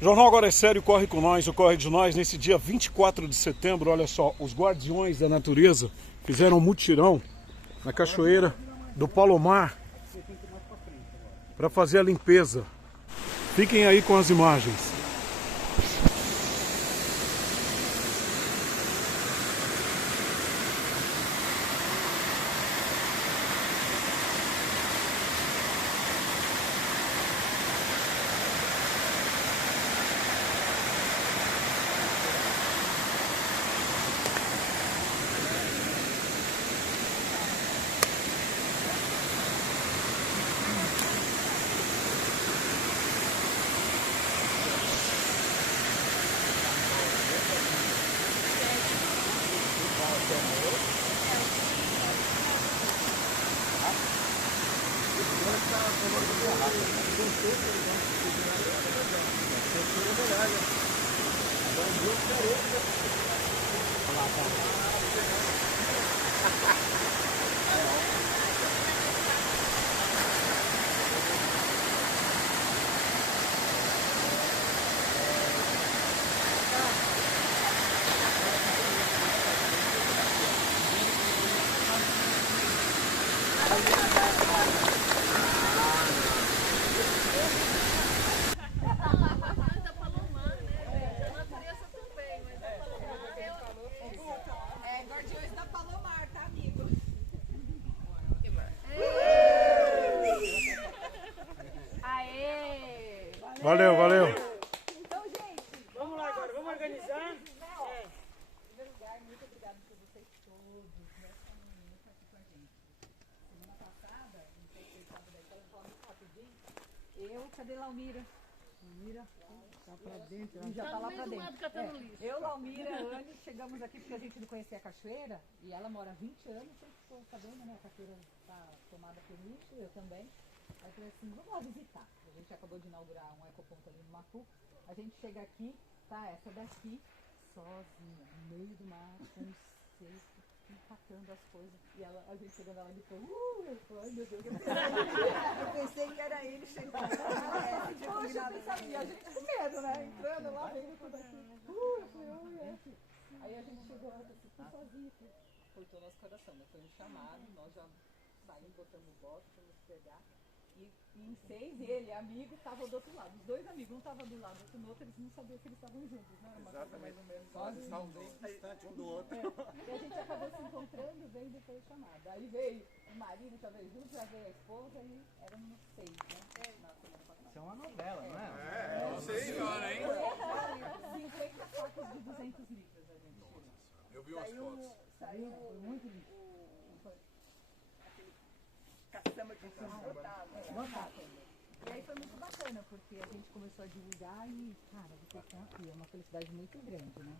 Jornal Agora é Sério, corre com nós, o Corre de Nós, nesse dia 24 de setembro, olha só, os guardiões da natureza fizeram um mutirão na cachoeira do Palomar para fazer a limpeza. Fiquem aí com as imagens. Guardiões da Palomar, tá, amigo? Aê! Valeu, valeu. Então, gente, Vamos lá agora, vamos organizar. em primeiro lugar, muito obrigada por vocês todos nessa manhã aqui com a gente. Semana passada, não sei se vocês sabem da história, vou falar muito rapidinho. Cadê Laumira? Laumira tá pra dentro, ela já tá lá pra dentro. Eu, Laumira, Anne, chegamos aqui porque a gente não conhecia a cachoeira e ela mora há 20 anos, vocês estão sabendo, né? A cachoeira tá tomada por lixo, eu também. Aí eu falei assim, vamos lá visitar. A gente acabou de inaugurar um ecoponto ali no Macu. A gente chega aqui, tá essa daqui, sozinha, no meio do mato, com um cesto, empacando as coisas. E ela, a gente chegando, ela gritou, eu falei, ai meu Deus, eu pensei que era ele chegando. Poxa, eu sabia, a gente com medo, né? Entrando lá, vendo tudo aqui. Eu falei, aí a gente chegou, ela disse, tô sozinha aqui. Cortou nosso coração, né? Foi um chamado, nós já saímos, botamos o bote, fomos pegar. E em 6, ele, amigo, estava do outro lado. Os dois amigos, um estava do lado, outro no outro, eles não sabiam que eles estavam juntos, né? Era uma coisa mais ou menos. Nós estávamos bem distantes um do outro. E a gente acabou se encontrando, veio depois chamada. Aí veio o marido, já veio junto, já veio a esposa e éramos 6, né? Na semana passada. Isso é uma novela, não é? Não sei, senhora, hein? 50 sacos de 200 litros a gente tirou. Eu vi umas fotos. Saiu muito lixo. Caçamba de lotado. E aí foi muito bacana, porque a gente começou a divulgar e, cara, vocês estão aqui, é uma felicidade muito grande, né?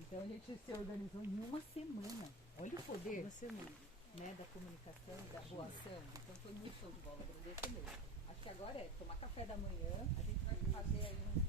Então a gente se organizou em uma semana. Olha o poder né, da comunicação, da boa ação. Então foi muito show de bola, agradeço mesmo. Acho que agora é tomar café da manhã, a gente vai fazer aí um